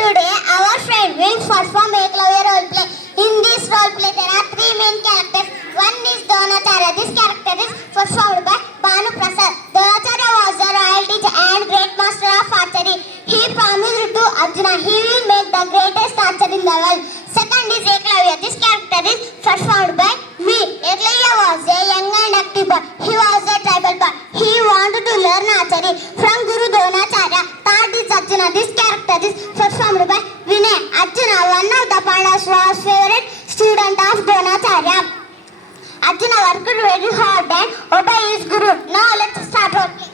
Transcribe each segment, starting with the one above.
today our friend will perform Eklavya role play. In this role play there are three main characters. One is Dronacharya. This character is performed by Bhanu Prasad. Dronacharya was a royal teacher and great master of archery. He promised to Arjuna he will make the greatest archer in the world. Second is Eklavya. This character is performed by me. Eklavya was a young and active boy. He was a tribal boy. He wanted to learn archery from Guru Dronacharya. Third is Arjuna. This character is performed by Vinay. Arjuna, one of the Pandavas, was favorite student of Dronacharya. Arjuna worked very hard and obeyed his Guru. Now let's start working.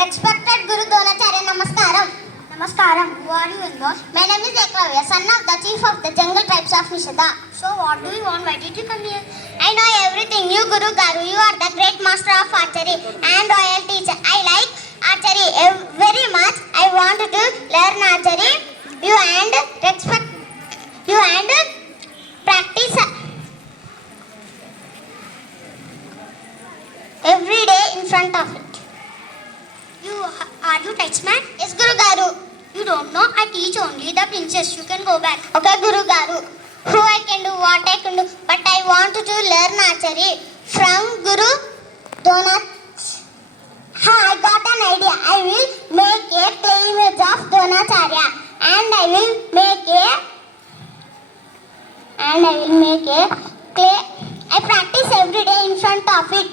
Respected Guru Dronacharya, Namaskaram. Namaskaram. Who are you, Indor? My name is Eklavya, son of the chief of the jungle tribes of Nishada. So what do you want? Why did you come here? I know everything. You, Guru Garu, you are the great master of archery and royal teacher. I like archery very much. I want to learn archery. You and respect. You and practice every day in front of it. Are you Touchman? Yes, Guru Garu. You don't know? I teach only the princess. You can go back. Okay, Guru Garu. Who I can do, what I can do. But I want to learn archery from Guru Dronacharya. I got an idea. I will make a clay image of Dronacharya. And I will make a clay. I practice every day in front of it.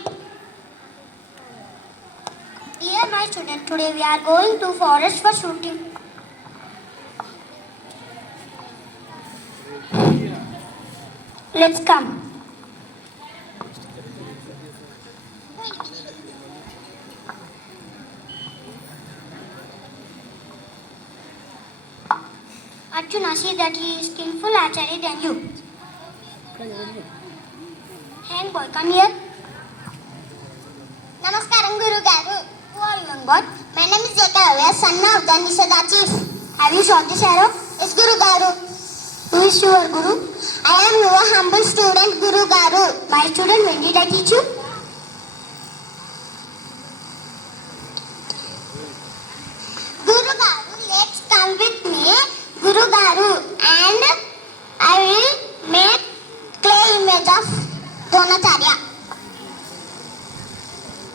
Dear my student, today we are going to forest for shooting. Let's come. Arjuna, see that he is skillful archery than you. Hand boy, come here. Namaskaram, Guru Garu. Who are you, young boy? My name is Eklavya, son of the Nishada chief. Have you shot this arrow? Yes, Guru Garu. Who is your Guru? I am your humble student, Guru Garu. My student, when did I teach you? Guru Garu, let's come with me, Guru Garu, and I will make clay image of Dronacharya.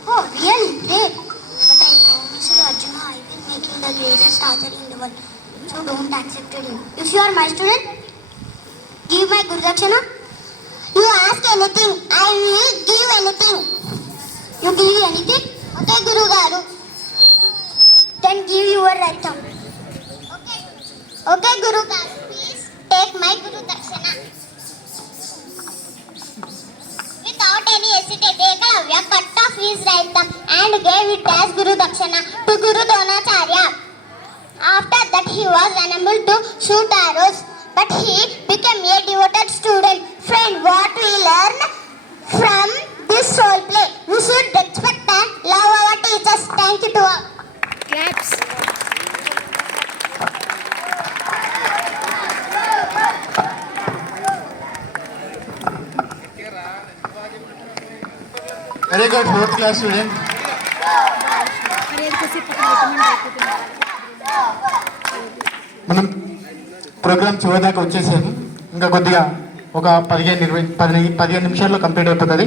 Oh, really? Great. But I promised Arjuna I will make him the greatest archer in the world. So don't accept him. If you are my student, give my Guru Dakshina. You ask anything, I will give anything. You give anything? Okay, Guru Garu. Then give your right arm. Okay, Guru Garu. Please take my Guru Dakshina. Without any hesitation, Eklavya cut off his right thumb and gave it as Guru Dakshina to Guru Dronacharya. After that, he was unable to shoot arrows, but he became a devoted student. Friend, what we learn from this role play? We should respect and love our teachers. Thank you to all. Claps. Very good, fourth class student. మనం ప్రోగ్రామ్ చివరిదాకా వచ్చేసాము. ఇంకా కొద్దిగా ఒక 15 నిమిషాల్లో కంప్లీట్ అయిపోతుంది.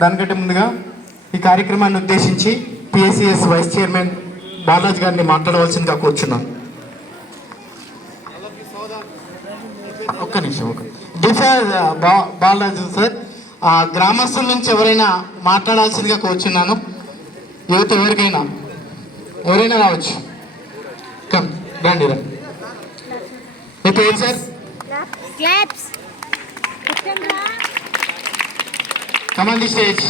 దానికంటే ముందుగా ఈ కార్యక్రమాన్ని ఉద్దేశించి పిఎస్సిఎస్ వైస్ చైర్మన్ బాలాజీ గారిని మాట్లాడవలసిందిగా కూర్చున్నాను. ఒక్క నిమిషం. బాలాజీ సార్, గ్రామస్తుల నుంచి ఎవరైనా మాట్లాడాల్సిందిగా కూర్చున్నాను. యువత ఎవరైనా రావచ్చు. కమ్ రండి. మీ పేరు sir? Come on the stage.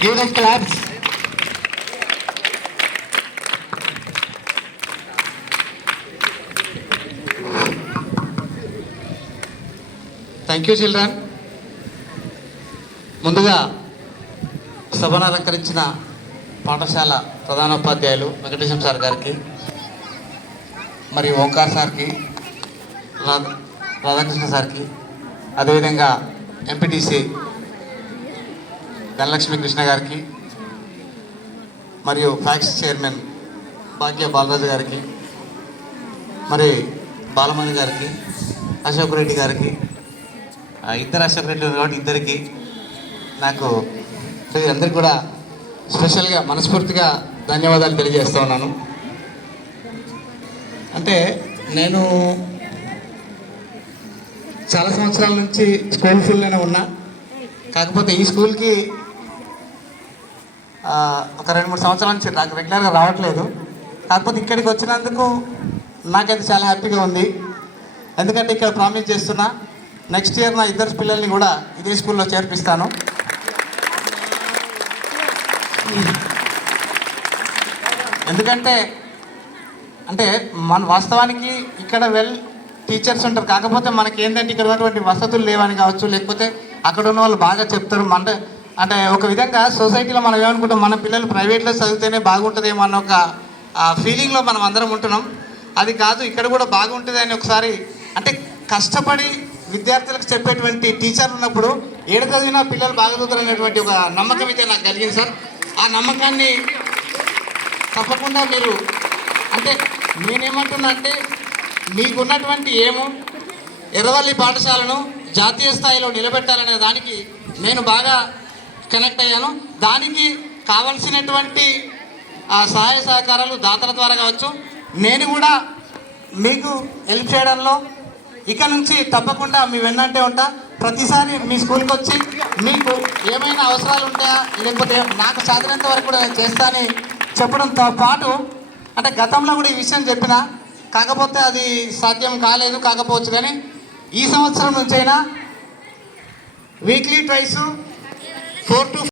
Give them claps. Thank you, children. ముందుగా సభను అలంకరించిన పాఠశాల ప్రధానోపాధ్యాయులు వెంకటేశం సార్ గారికి, మరియు ఓంకార్ సార్కి, రాధాకృష్ణ సార్కి, అదేవిధంగా ఎంపీటీసీ ధనలక్ష్మి కృష్ణ గారికి, మరియు ఫ్యాక్స్ చైర్మన్ భాగ్య బాలరాజు గారికి, మరి బాలమణి గారికి, అశోక్ రెడ్డి గారికి, ఇద్దరు అశోక్ రెడ్డి కాబట్టి ఇద్దరికి, నాకు వీరందరికీ కూడా స్పెషల్గా మనస్ఫూర్తిగా ధన్యవాదాలు తెలియజేస్తూ ఉన్నాను. అంటే నేను చాలా సంవత్సరాల నుంచి స్కూల్ ఫుల్లోనే ఉన్నా. కాకపోతే ఈ స్కూల్కి ఒక 2-3 సంవత్సరాల నుంచి నాకు రెగ్యులర్గా రావట్లేదు. కాకపోతే ఇక్కడికి వచ్చినందుకు నాకైతే చాలా హ్యాపీగా ఉంది. ఎందుకంటే ఇక్కడ ప్రామిస్ చేస్తున్నా, నెక్స్ట్ ఇయర్ నా ఇద్దరు పిల్లల్ని కూడా ఇదే స్కూల్లో చేర్పిస్తాను. ఎందుకంటే మన వాస్తవానికి ఇక్కడ టీచర్స్ ఉంటారు. కాకపోతే మనకి ఏంటంటే ఇక్కడ ఉన్నటువంటి వసతులు లేవని కావచ్చు, లేకపోతే అక్కడ ఉన్న వాళ్ళు బాగా చెప్తారు. అంటే ఒక విధంగా సొసైటీలో మనం ఏమనుకుంటాం, మన పిల్లలు ప్రైవేట్లో చదివితేనే బాగుంటుందేమో అన్న ఒక ఫీలింగ్లో మనం అందరం ఉంటున్నాం. అది కాదు, ఇక్కడ కూడా బాగుంటుంది అని ఒకసారి అంటే కష్టపడి విద్యార్థులకు చెప్పేటువంటి టీచర్లు ఉన్నప్పుడు ఏడు చదివినా పిల్లలు బాగా చదువుతారు అనేటువంటి ఒక నమ్మకం అయితే నాకు కలిగింది సార్. ఆ నమ్మకాన్ని తప్పకుండా మీరు అంటే నేనేమంటున్నా అంటే మీకున్నటువంటి ఏమో ఎర్రవల్లి పాఠశాలను జాతీయ స్థాయిలో నిలబెట్టాలనే దానికి నేను బాగా కనెక్ట్ అయ్యాను. దానికి కావలసినటువంటి సహాయ సహకారాలు దాతల ద్వారా కావచ్చు, నేను కూడా మీకు హెల్ప్ చేయడంలో ఇక నుంచి తప్పకుండా మీ వెన్నంటే ఉంటా. ప్రతిసారి మీ స్కూల్కి వచ్చి మీకు ఏమైనా అవసరాలు ఉంటాయా, లేకపోతే నాకు సాధినంత వరకు కూడా నేను చేస్తానని చెప్పడంతో పాటు అంటే గతంలో కూడా ఈ విషయం చెప్పిన, కాకపోతే అది సాధ్యం కాకపోవచ్చు. కానీ ఈ సంవత్సరం నుంచైనా వీక్లీ ట్వైస్ 4 to